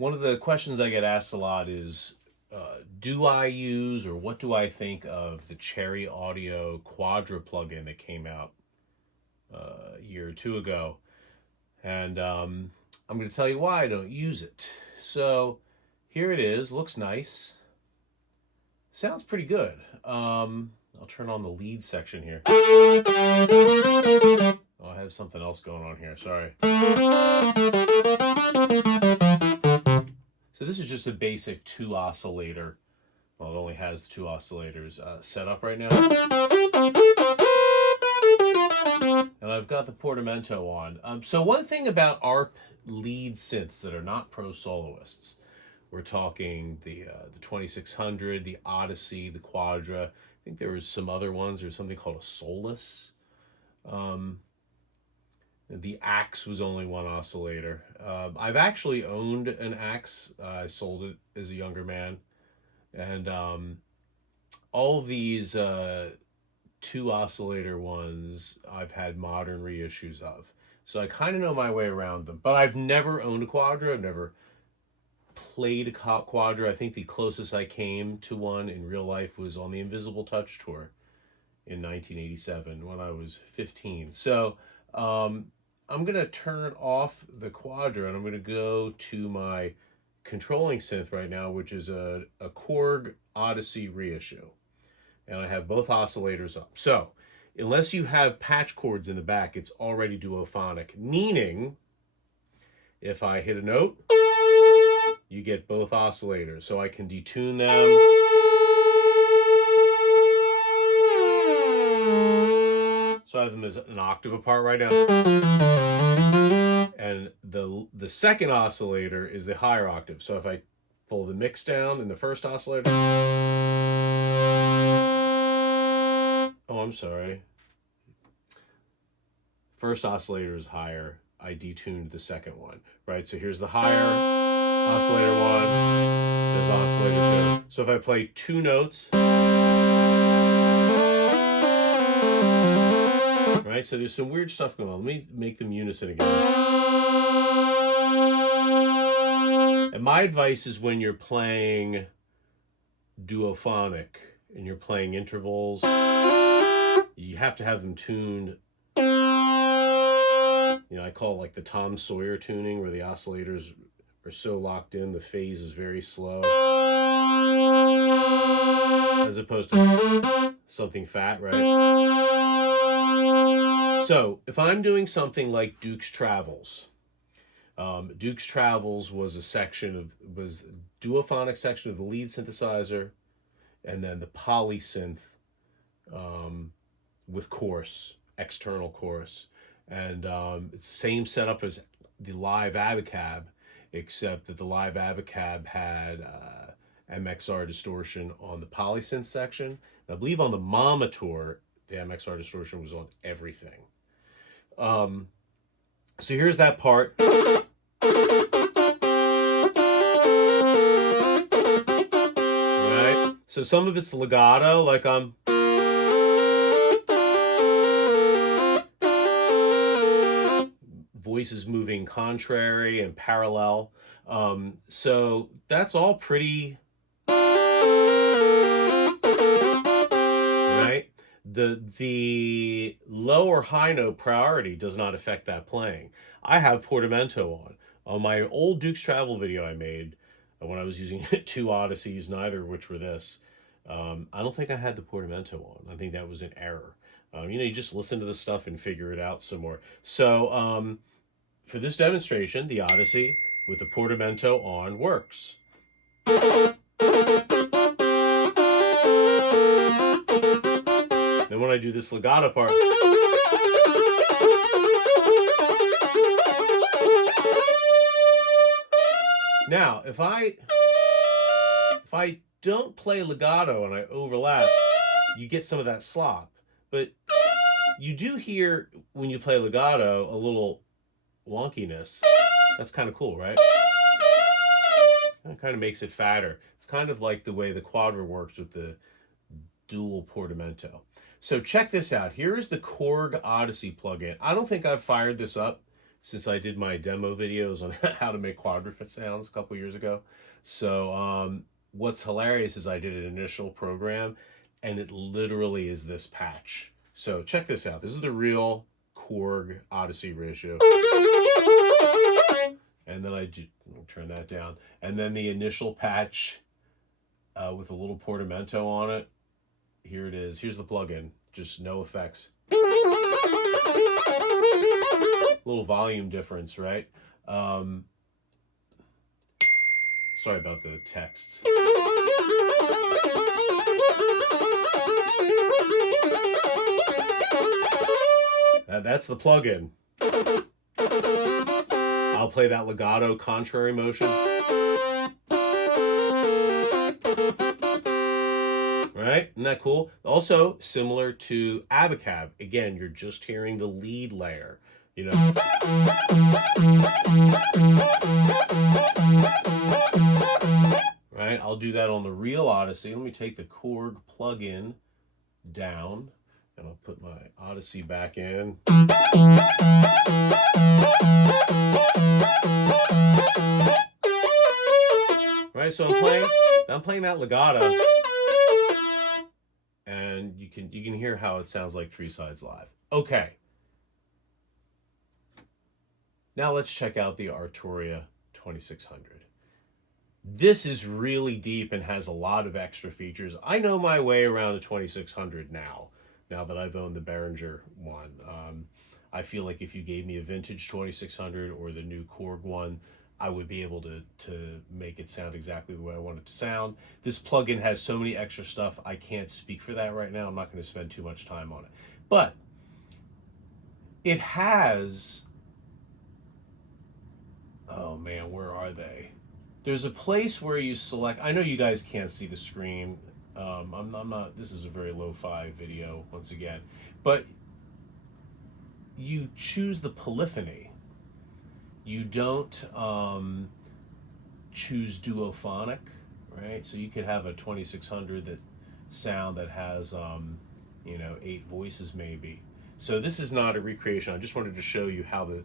One of the questions I get asked a lot is, do I use or what do I think of the Cherry Audio Quadra plugin that came out a year or two ago? And I'm going to tell you why I don't use it. So here it is. Looks nice. Sounds pretty good. I'll turn on the lead section here. Oh, I have something else going on here. Sorry. So this is just a basic 2 oscillator. Well, it only has 2 oscillators set up right now. And I've got the portamento on. So one thing about ARP lead synths that are not pro soloists, we're talking the 2600, the Odyssey, the Quadra. I think there was some other ones. There's something called a Solus. The Axe was only 1 oscillator. I've actually owned an Axe. I sold it as a younger man. And all of these 2 oscillator ones I've had modern reissues of. So I kind of know my way around them. But I've never owned a Quadra. I've never played a Quadra. I think the closest I came to one in real life was on the Invisible Touch tour in 1987 when I was 15. So I'm going to turn off the Quadra and I'm going to go to my controlling synth right now, which is a Korg Odyssey reissue. And I have both oscillators up. So unless you have patch cords in the back, it's already duophonic, meaning if I hit a note, you get both oscillators. So I can detune them. So I have them as an octave apart right now. And the second oscillator is the higher octave. So if I pull the mix down in the first oscillator. Oh, I'm sorry. First oscillator is higher. I detuned the second one, right? So here's the higher oscillator 1. There's oscillator 2. So if I play 2 notes, right? So there's some weird stuff going on. Let me make them unison again. And my advice is when you're playing duophonic and you're playing intervals, you have to have them tuned. You know, I call it like the Tom Sawyer tuning, where the oscillators are so locked in, the phase is very slow. As opposed to something fat, right? So if I'm doing something like Duke's Travels, Duke's Travels was a duophonic section of the lead synthesizer, and then the polysynth with chorus, external chorus. And it's the same setup as the live Abacab, except that the live Abacab had MXR distortion on the polysynth section. And I believe on the Mama tour, the MXR distortion was on everything. So here's that part. Right? So some of it's legato, like I'm... voices moving contrary and parallel. So that's all pretty... right? The low or high note priority does not affect that playing. I have portamento on. On my old Duke's Travel video I made, when I was using 2 Odysseys, neither of which were this, I don't think I had the portamento on. I think that was an error. You know, you just listen to the stuff and figure it out some more. So for this demonstration, the Odyssey with the portamento on works. Then when I do this legato part, now if I don't play legato and I overlap, you get some of that slop. But you do hear when you play legato a little wonkiness. That's kind of cool, right? It kind of makes it fatter. It's kind of like the way the Quadra works with the dual portamento. So check this out. Here is the Korg Odyssey plugin. I don't think I've fired this up since I did my demo videos on how to make Quadra sounds a couple years ago. So what's hilarious is I did an initial program, and it literally is this patch. So check this out. This is the real Korg Odyssey ratio. And then I'll turn that down. And then the initial patch with a little portamento on it. Here it is. Here's the plugin. Just no effects. Little volume difference, right? Sorry about the text. That's the plugin. I'll play that legato contrary motion. Right? Isn't that cool? Also, similar to Abacab. Again, you're just hearing the lead layer. You know. Right? I'll do that on the real Odyssey. Let me take the Korg plugin down, and I'll put my Odyssey back in. Right? So I'm playing that legato. And you can hear how it sounds like Three Sides Live. Okay. Now let's check out the Arturia 2600. This is really deep and has a lot of extra features. I know my way around a 2600 now that I've owned the Behringer one. I feel like if you gave me a vintage 2600 or the new Korg one, I would be able to make it sound exactly the way I want it to sound. This plugin has so many extra stuff, I can't speak for that right now. I'm not going to spend too much time on it. But it has... Oh man, where are they? There's a place where you select... I know you guys can't see the screen. I'm not... This is a very lo-fi video, once again. But you choose the polyphony. You don't choose duophonic, right? So you could have a 2600 sound that has, 8 voices maybe. So this is not a recreation. I just wanted to show you how the...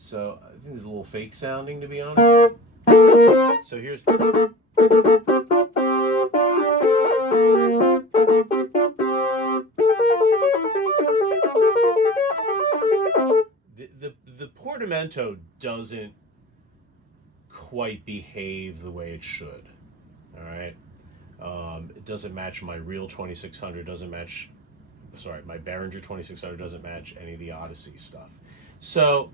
So I think there's a little fake sounding, to be honest. So here's... The portamento doesn't quite behave the way it should. All right, it doesn't match my real 2600. Doesn't match. Sorry, my Behringer 2600 doesn't match any of the Odyssey stuff. So,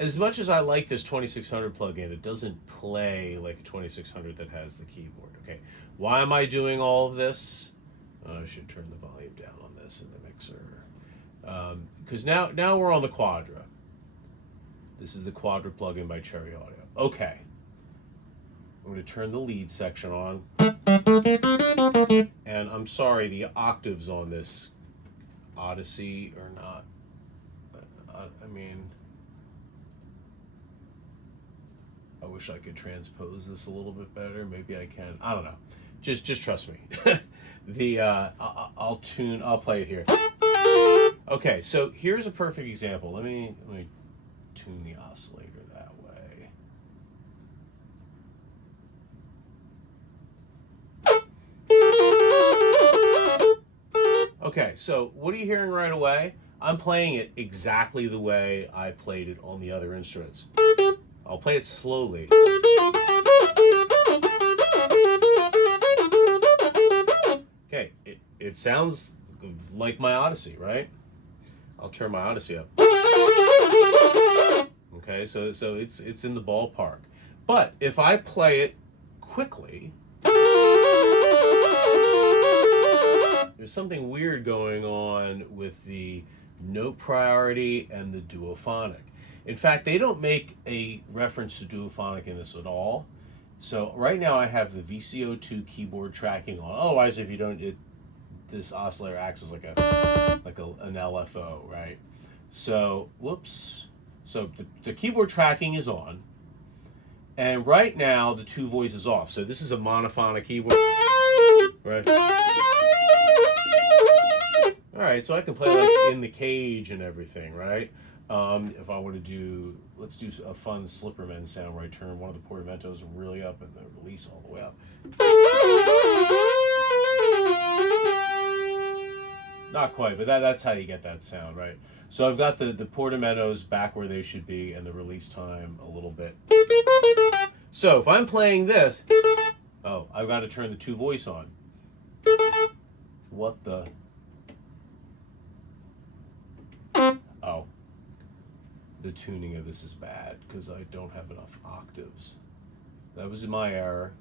as much as I like this 2600 plugin, it doesn't play like a 2600 that has the keyboard. Okay, why am I doing all of this? I should turn the volume down on this in the mixer. Because now we're on the Quadra. This is the Quadra plugin by Cherry Audio. Okay. I'm going to turn the lead section on. And I'm sorry, the octaves on this Odyssey are not... I mean... I wish I could transpose this a little bit better. Maybe I can. I don't know. Just trust me. I'll play it here. Okay, so here's a perfect example. Let me tune the oscillator that way. Okay, so what are you hearing right away? I'm playing it exactly the way I played it on the other instruments. I'll play it slowly. Okay, it sounds like my Odyssey, right? I'll turn my Odyssey up. Okay, so it's in the ballpark. But if I play it quickly, there's something weird going on with the note priority and the duophonic. In fact, they don't make a reference to duophonic in this at all. So right now I have the VCO2 keyboard tracking on. Otherwise, if you don't, this oscillator acts as like an LFO, right? So, whoops. So the keyboard tracking is on. And right now, the 2 voices off. So this is a monophonic keyboard. Right? All right, so I can play like In the Cage and everything, right? If I want to do, let's do a fun Slipperman sound where I turn one of the portamentos really up and the release all the way up. Not quite, but that's how you get that sound, right? So I've got the portamentos back where they should be and the release time a little bit. So if I'm playing this, oh, I've got to turn the two voice on. What the? Oh. The tuning of this is bad because I don't have enough octaves. That was my error.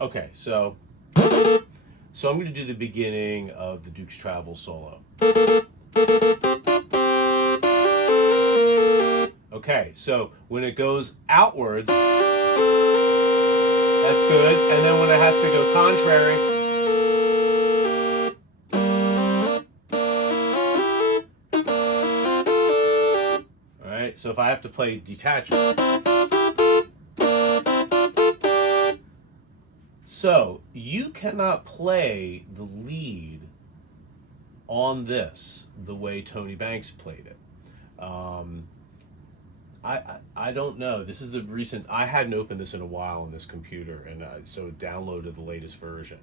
Okay, so I'm going to do the beginning of the Duke's Travel solo. Okay, so when it goes outwards, that's good, and then when it has to go contrary, so if I have to play detached. So you cannot play the lead on this the way Tony Banks played it. I don't know. This is the recent. I hadn't opened this in a while on this computer, and so downloaded the latest version.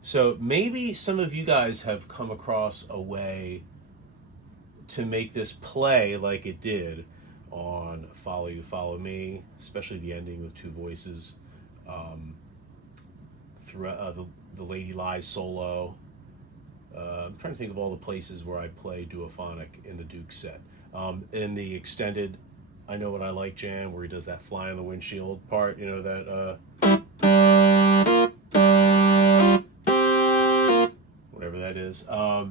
So maybe some of you guys have come across a way to make this play like it did on Follow You, Follow Me, especially the ending with two voices. Throughout the Lady Lies solo. I'm trying to think of all the places where I play duophonic in the Duke set. In the extended I Know What I Like jam, where he does that fly on the windshield part, you know, that whatever that is,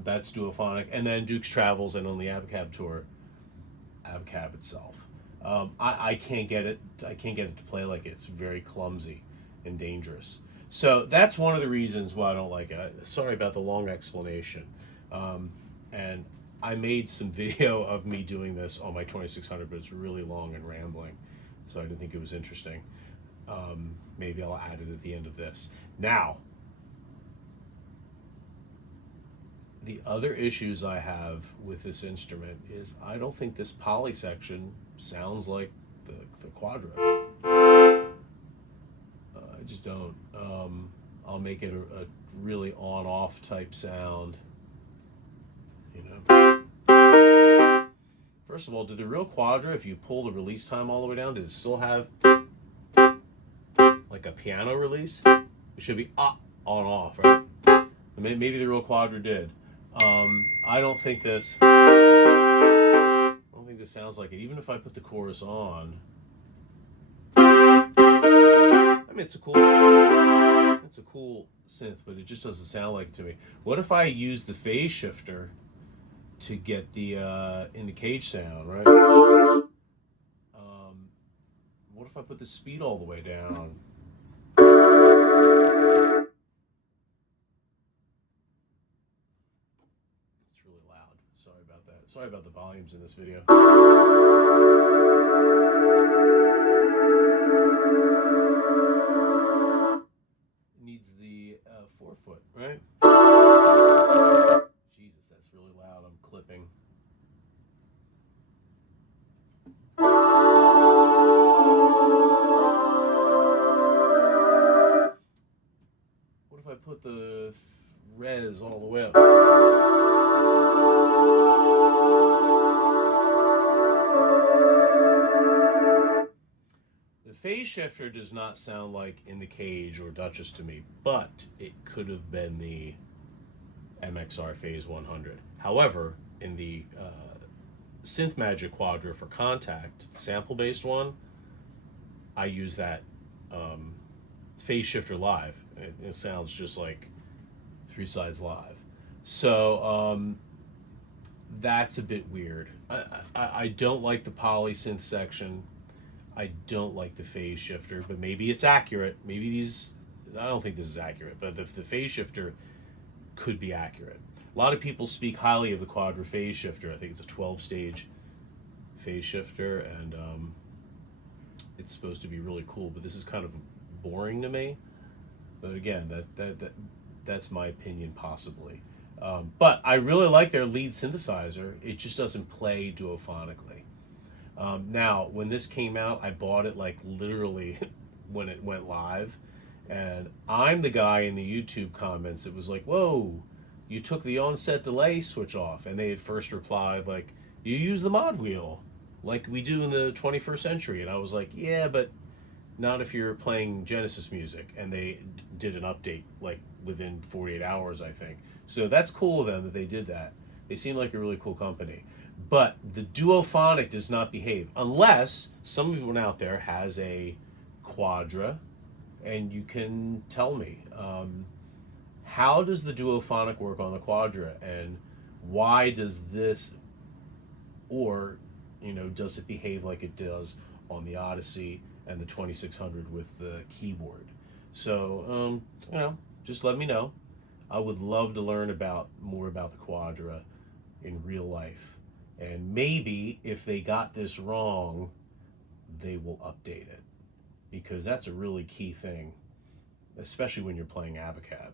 that's duophonic. And then Duke's Travels and on the Abacab tour, Abacab itself. I can't get it to play like it. It's very clumsy and dangerous. So that's one of the reasons why I don't like it. Sorry about the long explanation. And I made some video of me doing this on my 2600, but it's really long and rambling, so I didn't think it was interesting. Maybe I'll add it at the end of this. Now, the other issues I have with this instrument is I don't think this poly section sounds like the Quadra. I just don't. I'll make it a really on-off type sound, you know. First of all, did the real Quadra, if you pull the release time all the way down, did it still have like a piano release? It should be on-off, right? Maybe the real Quadra did. I don't think this sounds like it. Even if I put the chorus on, I mean, it's a cool synth, but it just doesn't sound like it to me. What if I use the phase shifter to get the in the cage sound, right? What if I put the speed all the way down? It's really loud. Sorry about that. Sorry about the volumes in this video. Needs the 4-foot, right? Jesus, that's really loud. I'm clipping. What if I put the res all the way up? The phase shifter does not sound like In the Cage or Duchess to me, but it could have been the MXR Phase 100. However, in the Synth Magic Quadra for Contact, sample-based one, I use that phase shifter live. It sounds just like Three Sides Live. So that's a bit weird. I don't like the poly synth section. I don't like the phase shifter, but maybe it's accurate. Maybe these, I don't think this is accurate, but the phase shifter could be accurate. A lot of people speak highly of the Quadra phase shifter. I think it's a 12-stage phase shifter, and it's supposed to be really cool, but this is kind of boring to me. But again, that's my opinion, possibly. But I really like their lead synthesizer. It just doesn't play duophonically. Now, when this came out, I bought it like literally when it went live. And I'm the guy in the YouTube comments that was like, whoa, you took the onset delay switch off. And they had first replied, like, you use the mod wheel like we do in the 21st century. And I was like, yeah, but not if you're playing Genesis music. And they did an update like within 48 hours, I think. So that's cool of them that they did that. They seem like a really cool company. But the duophonic does not behave unless someone out there has a Quadra, and you can tell me, how does the duophonic work on the Quadra, and why does this, or does it behave like it does on the Odyssey and the 2600 with the keyboard? So just let me know. I would love to learn more about the Quadra in real life. And maybe if they got this wrong, they will update it, because that's a really key thing, especially when you're playing Abacab.